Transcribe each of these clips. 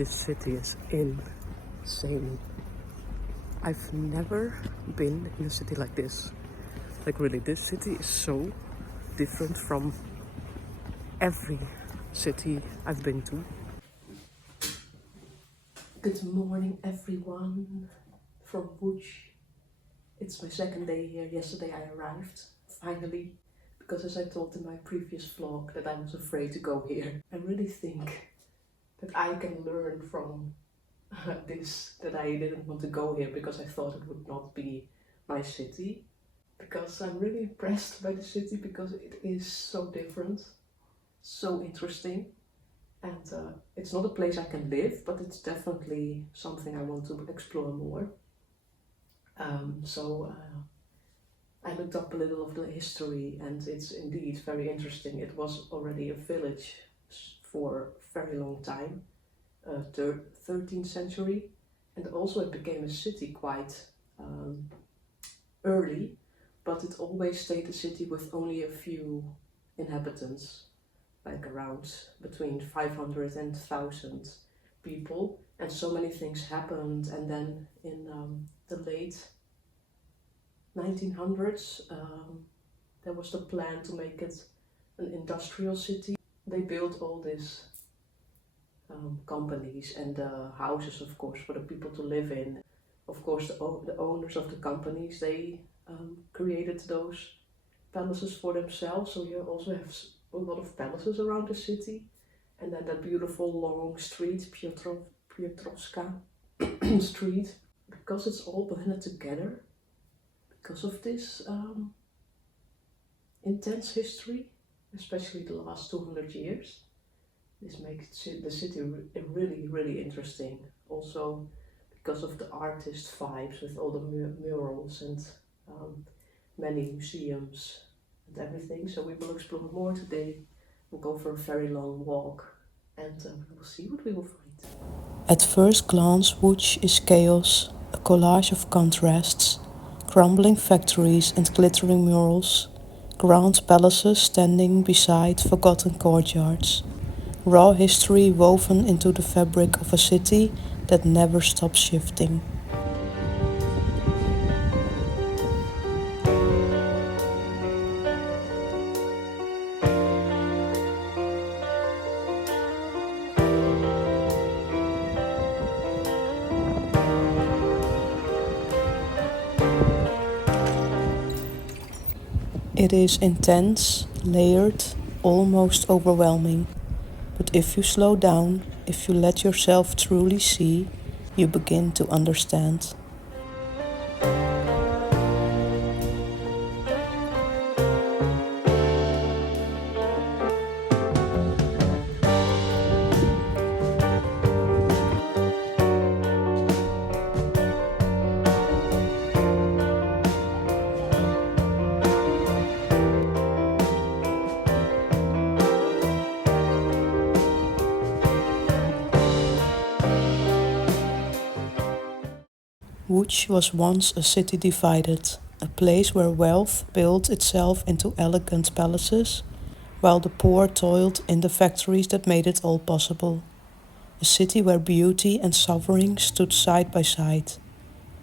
This city is insane. I've never been in a city like this. Like really, this city is so different from every city I've been to. Good morning everyone from Łódź. It's my second day here. Yesterday I arrived, finally, because as I told in my previous vlog that I was afraid to go here. I really think that I can learn from this, that I didn't want to go here because I thought it would not be my city. Because I'm really impressed by the city because it is so different, so interesting. And it's not a place I can live, but it's definitely something I want to explore more. I looked up a little of the history and it's indeed very interesting. It was already a village for a very long time, 13th century, and also it became a city quite early, but it always stayed a city with only a few inhabitants, like around between 500 and 1,000 people, and so many things happened. And then in the late 1900s there was the plan to make it an industrial city. They built all these companies and houses, of course, for the people to live in. Of course, the owners of the companies, they created those palaces for themselves, so you also have a lot of palaces around the city. And then that beautiful long street, Piotrkowska Street, because it's all blended together, because of this intense history, especially the last 200 years. This makes the city really, really interesting. Also because of the artist vibes with all the murals and many museums and everything. So we will explore more today. We'll go for a very long walk and we will see what we will find. At first glance, Łódź is chaos, a collage of contrasts, crumbling factories and glittering murals, grand palaces standing beside forgotten courtyards, raw history woven into the fabric of a city that never stops shifting. It is intense, layered, almost overwhelming. But if you slow down, if you let yourself truly see, you begin to understand. Łódź was once a city divided, a place where wealth built itself into elegant palaces, while the poor toiled in the factories that made it all possible. A city where beauty and suffering stood side by side.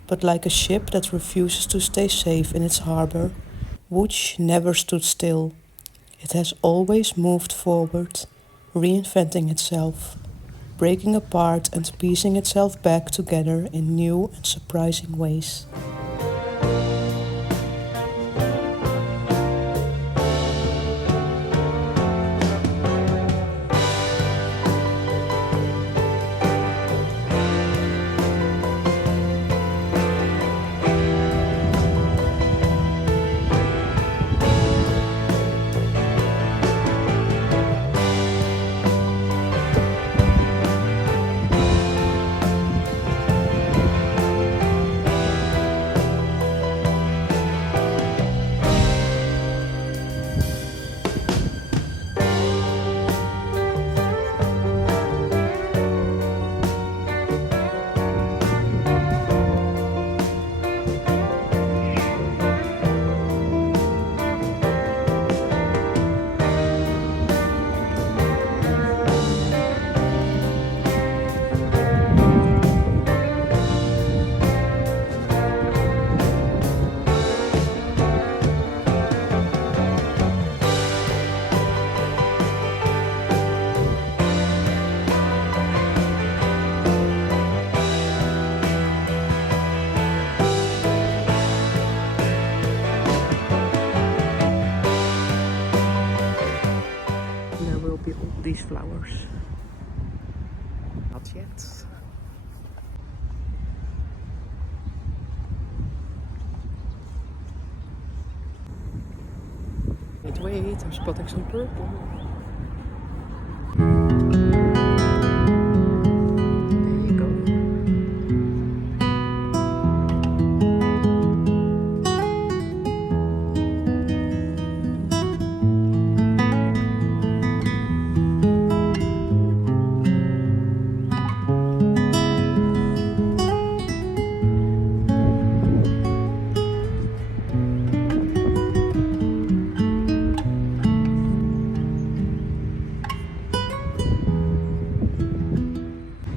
But like a ship that refuses to stay safe in its harbor, Łódź never stood still. It has always moved forward, reinventing itself, breaking apart and piecing itself back together in new and surprising ways. not yet. Wait, I'm spotting some purple.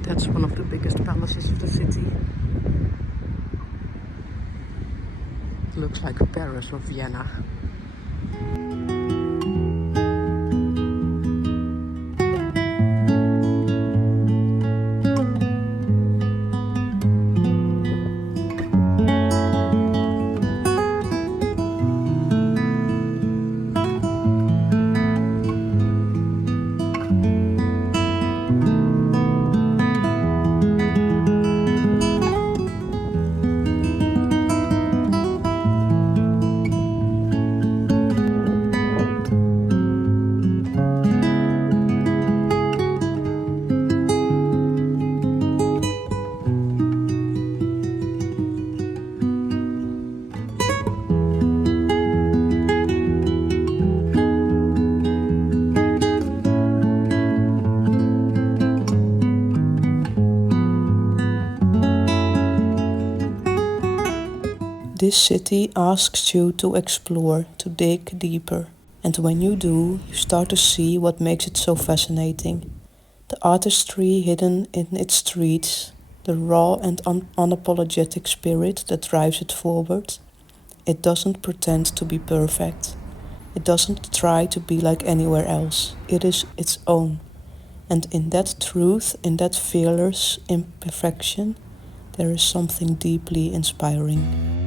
That's one of the biggest palaces of the city. It looks like Paris or Vienna. This city asks you to explore, to dig deeper. And when you do, you start to see what makes it so fascinating. The artistry hidden in its streets, the raw and unapologetic spirit that drives it forward. It doesn't pretend to be perfect. It doesn't try to be like anywhere else. It is its own. And in that truth, in that fearless imperfection, there is something deeply inspiring.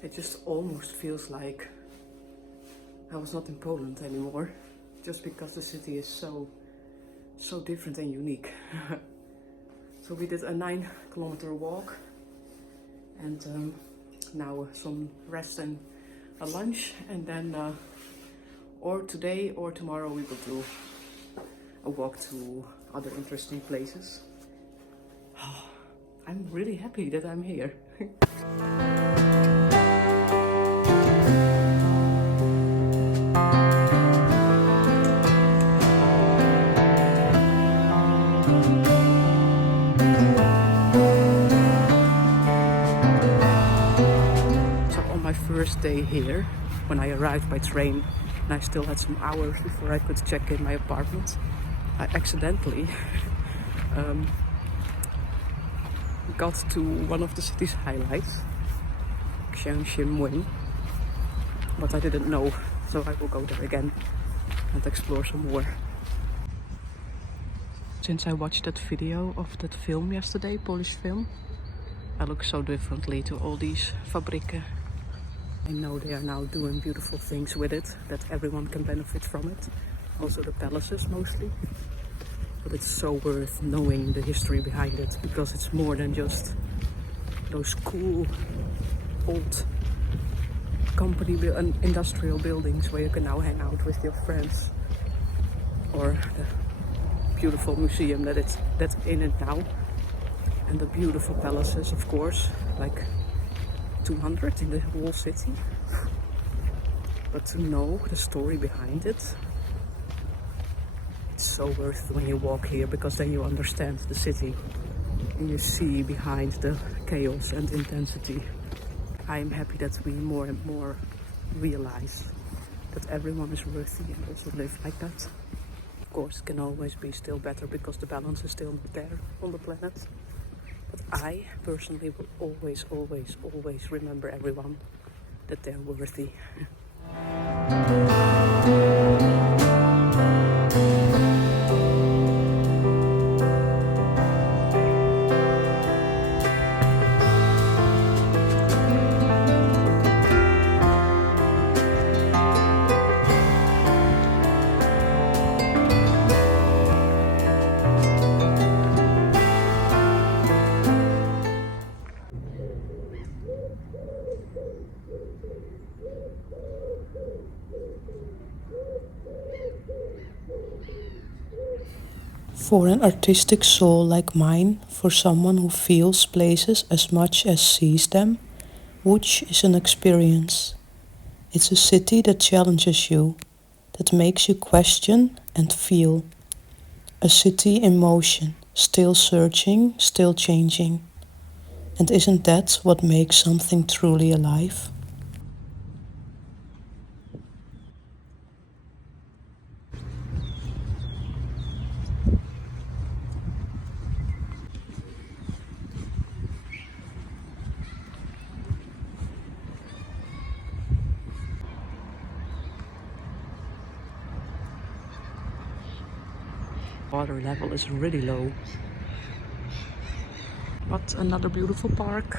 It just almost feels like I was not in Poland anymore, just because the city is so different and unique. So we did a 9-kilometer walk, and now some rest and a lunch, and then or today or tomorrow we will do a walk to other interesting places. I'm really happy that I'm here. My first day here, when I arrived by train and I still had some hours before I could check in my apartment, I accidentally got to one of the city's highlights, Xianxin, but I didn't know, so I will go there again and explore some more. Since I watched that video of that film yesterday, Polish film, I look so differently to all these fabrieken. I know they are now doing beautiful things with it, that everyone can benefit from it. Also the palaces mostly. But it's so worth knowing the history behind it, because it's more than just those cool old company and industrial buildings where you can now hang out with your friends. Or the beautiful museum that's in it now. And the beautiful palaces, of course, like 200 in the whole city. But to know the story behind it, it's so worth when you walk here, because then you understand the city and you see behind the chaos and intensity I'm happy that we more and more realize that everyone is worthy and also live like that. Of course, it can always be still better because the balance is still not there on the planet. But I personally will always, always, always remember everyone that they're worthy. For an artistic soul like mine, for someone who feels places as much as sees them, Łódź is an experience. It's a city that challenges you, that makes you question and feel. A city in motion, still searching, still changing. And isn't that what makes something truly alive? Water level is really low. But another beautiful park.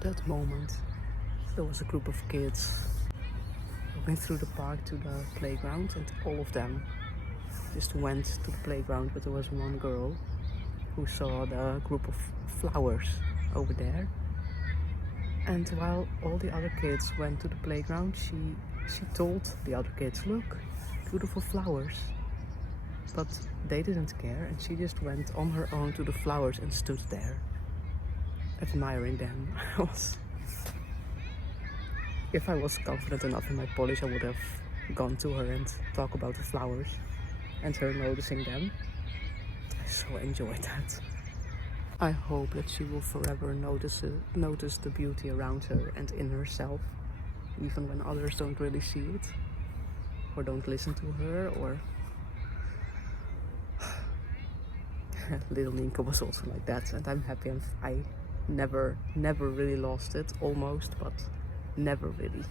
That moment, there was a group of kids going through the park to the playground, and all of them just went to the playground, but there was one girl who saw the group of flowers over there, and while all the other kids went to the playground, she told the other kids, look, beautiful flowers. But they didn't care, and she just went on her own to the flowers and stood there admiring them. If I was confident enough in my Polish, I would have gone to her and talked about the flowers and her noticing them. I so enjoyed that. I hope that she will forever notice the beauty around her and in herself, even when others don't really see it or don't listen to her. Or little Ninka was also like that, and I'm happy. I never really lost it, almost, but never really.